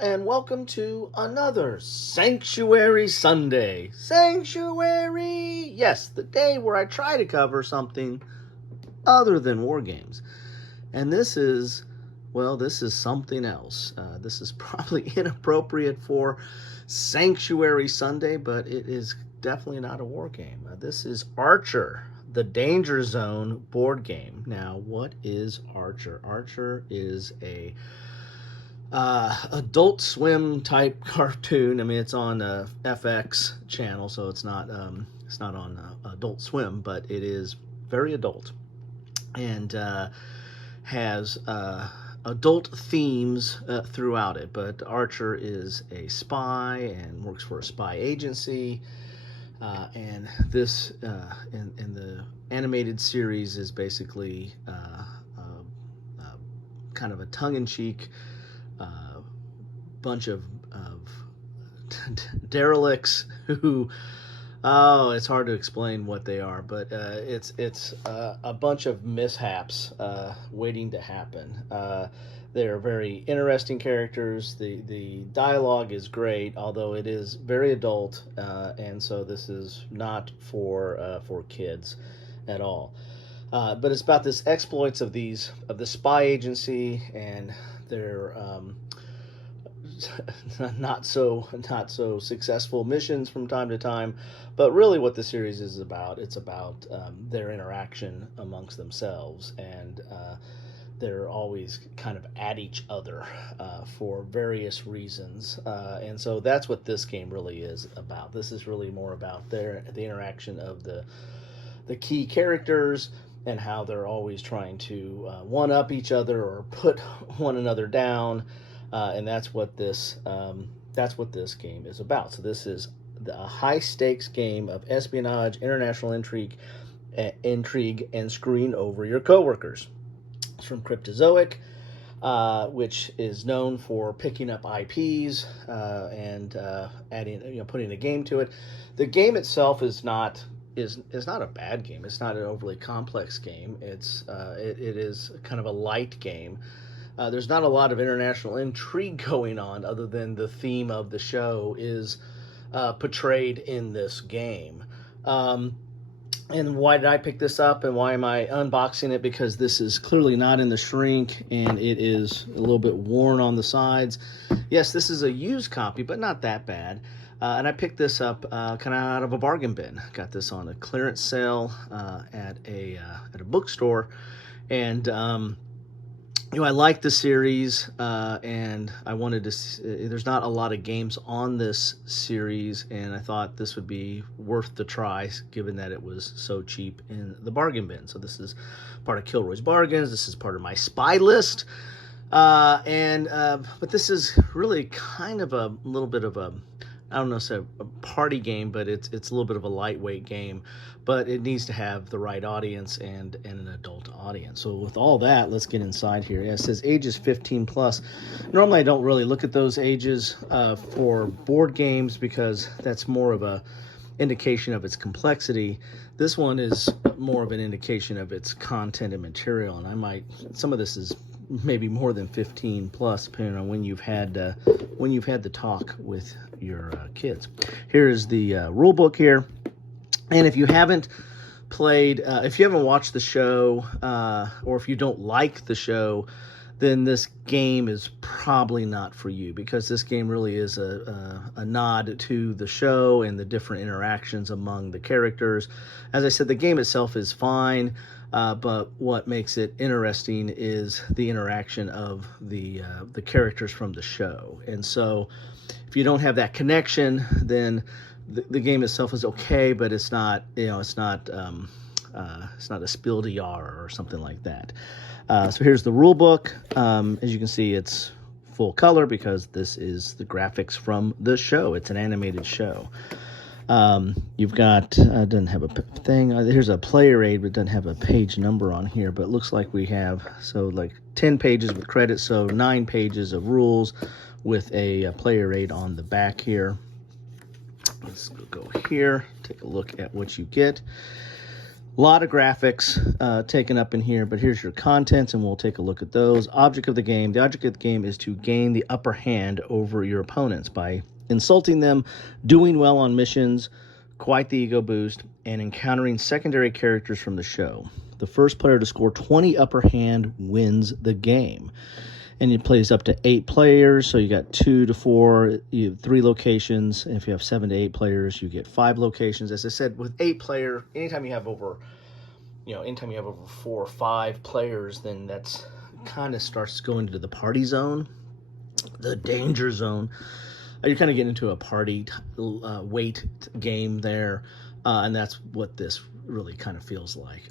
and welcome to another Sanctuary Sunday. Sanctuary! Yes, the day where I try to cover something other than war games. And this is something else. This is probably inappropriate for Sanctuary Sunday, but it is definitely not a war game. This is Archer, the Danger Zone board game. Now, what is Archer? Archer is a Adult Swim type cartoon. I mean, it's on FX channel, so it's not on Adult Swim, but it is very adult and has adult themes throughout it. But Archer is a spy and works for a spy agency. And this in the animated series is basically kind of a tongue-in-cheek bunch of derelicts who, oh, it's hard to explain what they are, but it's a bunch of mishaps waiting to happen. They're very interesting characters. The dialogue is great, although it is very adult, and so this is not for kids at all. But it's about this exploits of the spy agency and their not so successful missions from time to time. But really what the series is about, it's about their interaction amongst themselves, and they're always kind of at each other for various reasons, and so that's what this game really is about. This is really more about the interaction of the key characters and how they're always trying to one up each other or put one another down, and that's what this game is about. So this is a high stakes game of espionage, international intrigue, and screwing over your coworkers. It's from Cryptozoic, which is known for picking up IPs and adding, putting a game to it. The game itself is not a bad game. It's not an overly complex game. It is kind of a light game. There's not a lot of international intrigue going on, other than the theme of the show is portrayed in this game. And why did I pick this up, and why am I unboxing it? Because this is clearly not in the shrink, and it is a little bit worn on the sides. Yes, this is a used copy, but not that bad. And I picked this up kind of out of a bargain bin. Got this on a clearance sale at a bookstore, and I like the series, and I wanted to. There's not a lot of games on this series, and I thought this would be worth the try, given that it was so cheap in the bargain bin. So this is part of Kilroy's Bargains. This is part of my spy list, but this is really kind of a little bit of a, I don't know, say a party game, but it's a little bit of a lightweight game, but it needs to have the right audience and an adult audience. So with all that, let's get inside here. Yeah, it says ages 15 plus. Normally I don't really look at those ages for board games, because that's more of a indication of its complexity. This one is more of an indication of its content and material, and some of this is maybe more than 15 plus, depending on when you've had the talk with your kids. Here is the rule book here, and if you haven't played, if you haven't watched the show, or if you don't like the show, then this game is probably not for you, because this game really is a nod to the show and the different interactions among the characters. As I said, the game itself is fine, but what makes it interesting is the interaction of the characters from the show. And so if you don't have that connection, then the game itself is okay, but it's not a Spiel des Jahres or something like that. So here's the rule book. As you can see, it's full color because this is the graphics from the show. It's an animated show. You've got, doesn't have a thing. Here's a player aid, but it doesn't have a page number on here, but it looks like we have, so like 10 pages with credits, so 9 pages of rules with a player aid on the back here. Let's go here, take a look at what you get. A lot of graphics taken up in here, but here's your contents, and we'll take a look at those. Object of the game. The object of the game is to gain the upper hand over your opponents by insulting them, doing well on missions, quite the ego boost, and encountering secondary characters from the show. The first player to score 20 upper hand wins the game. And it plays up to 8 players, so you got 2 to 4, you have 3 locations. And if you have 7 to 8 players, you get 5 locations. As I said, with 8 player, anytime you have over 4 or 5 players, then that's kind of starts going into the party zone, the danger zone. You're kind of getting into a party weight game there, and that's what this really kind of feels like.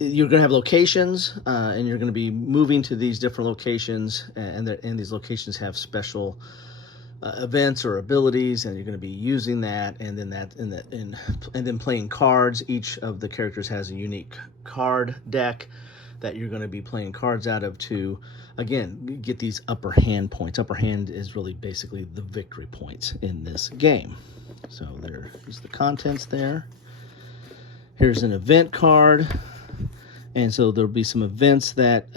You're going to have locations, and you're going to be moving to these different locations, and these locations have special events or abilities, and you're going to be using that, and then playing cards. Each of the characters has a unique card deck that you're going to be playing cards out of to, again, get these upper hand points. Upper hand is really basically the victory points in this game. So there's the contents there. Here's an event card. And so there'll be some events that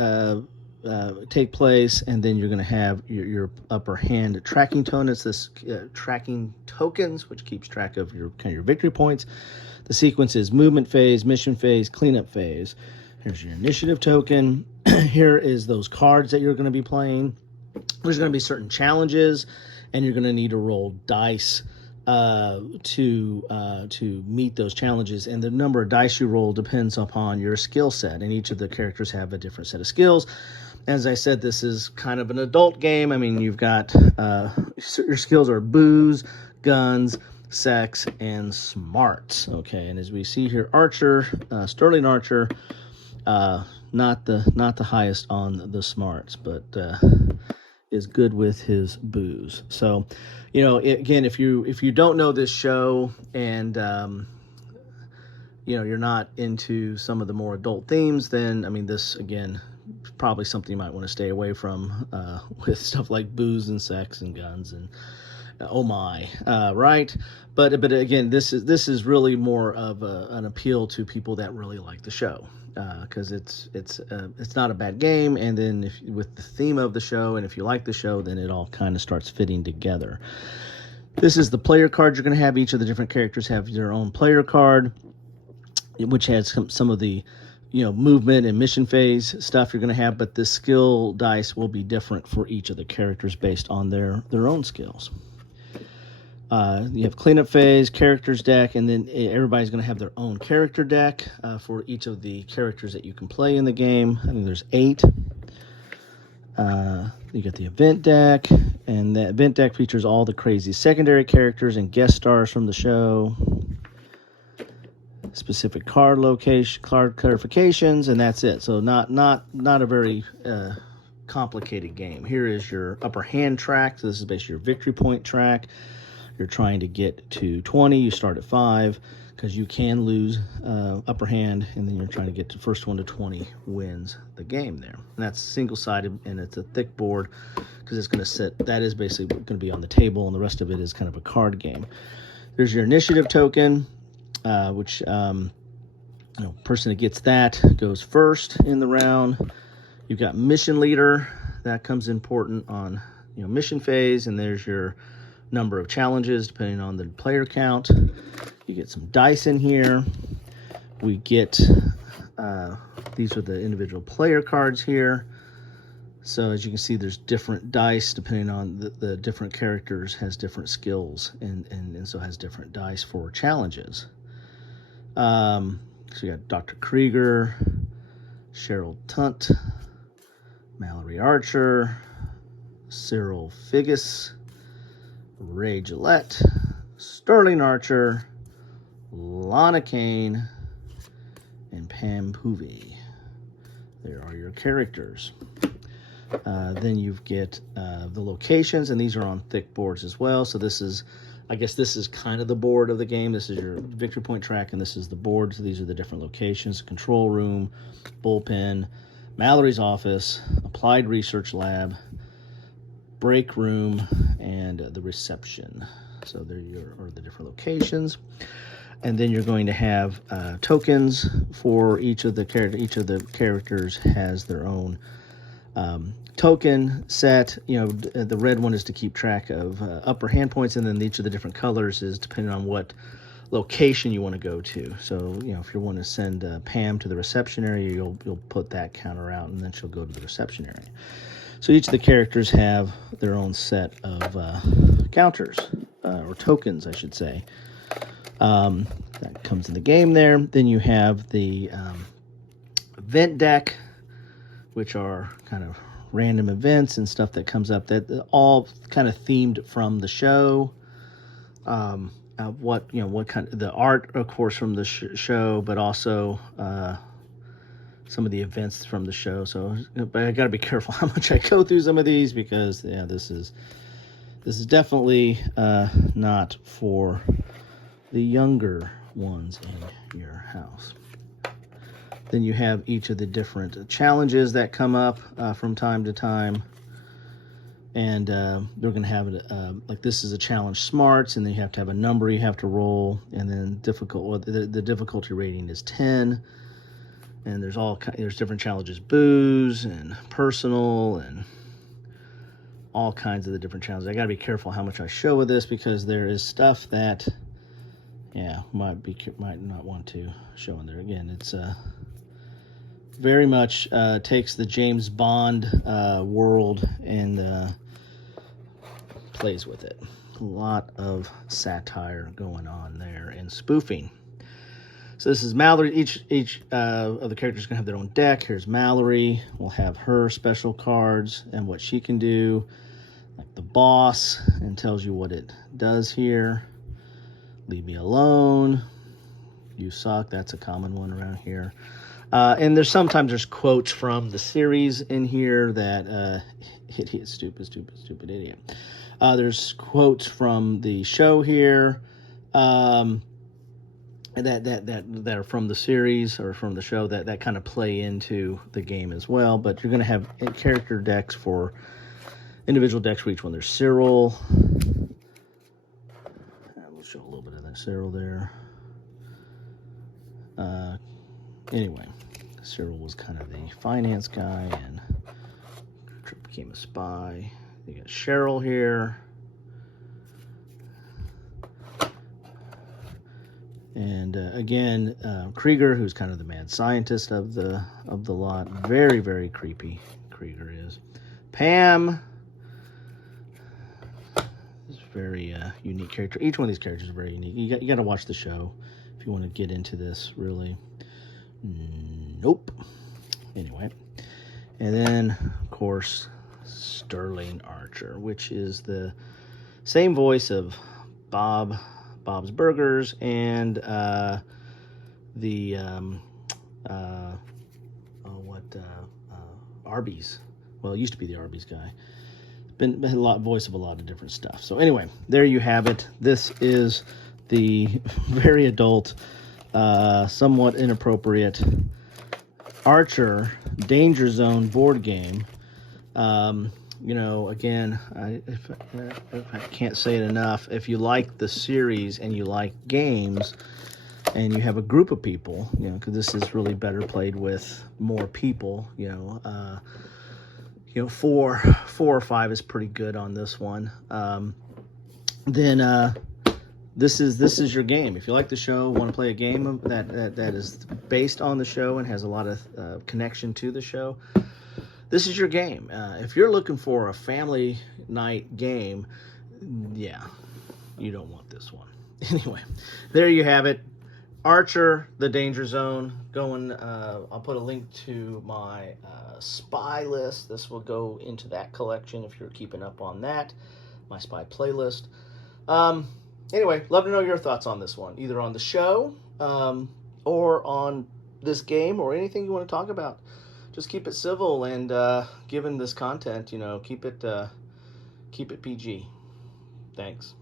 take place, and then you're going to have your upper hand tracking tone. It's this tracking tokens, which keeps track of your victory points. The sequence is movement phase, mission phase, cleanup phase. Here's your initiative token. Here is those cards that you're going to be playing. There's going to be certain challenges, and you're going to need to roll dice to meet those challenges, and the number of dice you roll depends upon your skill set, and each of the characters have a different set of skills. As I said, this is kind of an adult game. I mean, you've got your skills are booze, guns, sex, and smarts. Okay, and as we see here, Archer, Sterling Archer, not the highest on the smarts, but is good with his booze. So, again, if you don't know this show, and you're not into some of the more adult themes, then I mean, this again is probably something you might want to stay away from, with stuff like booze and sex and guns and oh my, right? But again, this is really more of an appeal to people that really like the show, because it's not a bad game, and then with the theme of the show, and if you like the show, then it all kind of starts fitting together. This is the player card you're going to have. Each of the different characters have their own player card, which has some of the movement and mission phase stuff you're going to have, but the skill dice will be different for each of the characters based on their own skills. You have cleanup phase, characters deck, and then everybody's going to have their own character deck for each of the characters that you can play in the game. I think there's 8. You got the event deck, and the event deck features all the crazy secondary characters and guest stars from the show. Specific card clarifications, and that's it. So not a very complicated game. Here is your upper hand track. So this is basically your victory point track. You're trying to get to 20. You start at 5 because you can lose upper hand, and then you're trying to get to first one to 20 wins the game there. And that's single-sided, and it's a thick board because it's going to sit. That is basically going to be on the table, and the rest of it is kind of a card game. There's your initiative token, which person that gets that goes first in the round. You've got mission leader. That comes important on mission phase, and there's your number of challenges depending on the player count. You get some dice in here. We get these are the individual player cards here. So as you can see, there's different dice depending on the different characters has different skills, and so has different dice for challenges. So you got Dr. Krieger, Cheryl Tunt, Mallory Archer, Cyril Figgis, Ray Gillette, Sterling Archer, Lana Kane, and Pam Poovey. There are your characters. Then you get the locations, and these are on thick boards as well. So this is, I guess this is kind of the board of the game. This is your victory point track, and this is the board. So these are the different locations: control room, bullpen, Mallory's office, applied research lab, break room, and the reception. So there are the different locations. And then you're going to have tokens for each of the characters. Each of the characters has their own token set. The red one is to keep track of upper hand points, and then each of the different colors is depending on what location you want to go to. So, if you want to send Pam to the reception area, you'll put that counter out, and then she'll go to the reception area. So each of the characters have their own set of counters, or tokens, I should say. That comes in the game there. Then you have the event deck, which are kind of random events and stuff that comes up that all kind of themed from the show. What kind of the art, of course, from the show, but also some of the events from the show. So, but I got to be careful how much I go through some of these, because this is definitely not for the younger ones in your house. Then you have each of the different challenges that come up from time to time. And they're going to have it like this is a challenge smarts, and then you have to have a number you have to roll, and then the difficulty rating is 10. And there's different challenges, booze and personal and all kinds of the different challenges. I got to be careful how much I show with this, because there is stuff that might not want to show in there. Again, it's very much takes the James Bond world and plays with it. A lot of satire going on there and spoofing. So this is Mallory. Each of the characters is going to have their own deck. Here's Mallory. We'll have her special cards and what she can do, like the boss, and tells you what it does here. Leave me alone. You suck. That's a common one around here. And sometimes there's quotes from the series in here that idiot, stupid idiot. There's quotes from the show here that are from the series or from the show that kind of play into the game as well. But you're going to have character decks for individual decks for each one. There's Cyril. We'll show a little bit of that Cyril there. Anyway, Cyril was kind of the finance guy and became a spy. You got Cheryl here. And again, Krieger, who's kind of the mad scientist of the lot. Very, very creepy Krieger is. Pam is a very unique character. Each one of these characters is very unique. You got to watch the show if you want to get into this, really. Nope. Anyway. And then, of course, Sterling Archer, which is the same voice of Bob's Burgers and Arby's. Well, it used to be the Arby's guy. Been voice of a lot of different stuff. So anyway, there you have it. This is the very adult, somewhat inappropriate Archer Danger Zone board game. Again, if I can't say it enough, if you like the series and you like games and you have a group of people, because this is really better played with more people, four or five is pretty good on this one. Then this is your game. If you like the show, want to play a game that is based on the show and has a lot of connection to the show, this is your game. If you're looking for a family night game, yeah, you don't want this one. Anyway, there you have it. Archer, the Danger Zone. I'll put a link to my spy list. This will go into that collection if you're keeping up on that. My spy playlist. Anyway, love to know your thoughts on this one, either on the show or on this game or anything you want to talk about. Just keep it civil, and given this content, keep it PG. Thanks.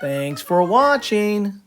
Thanks for watching.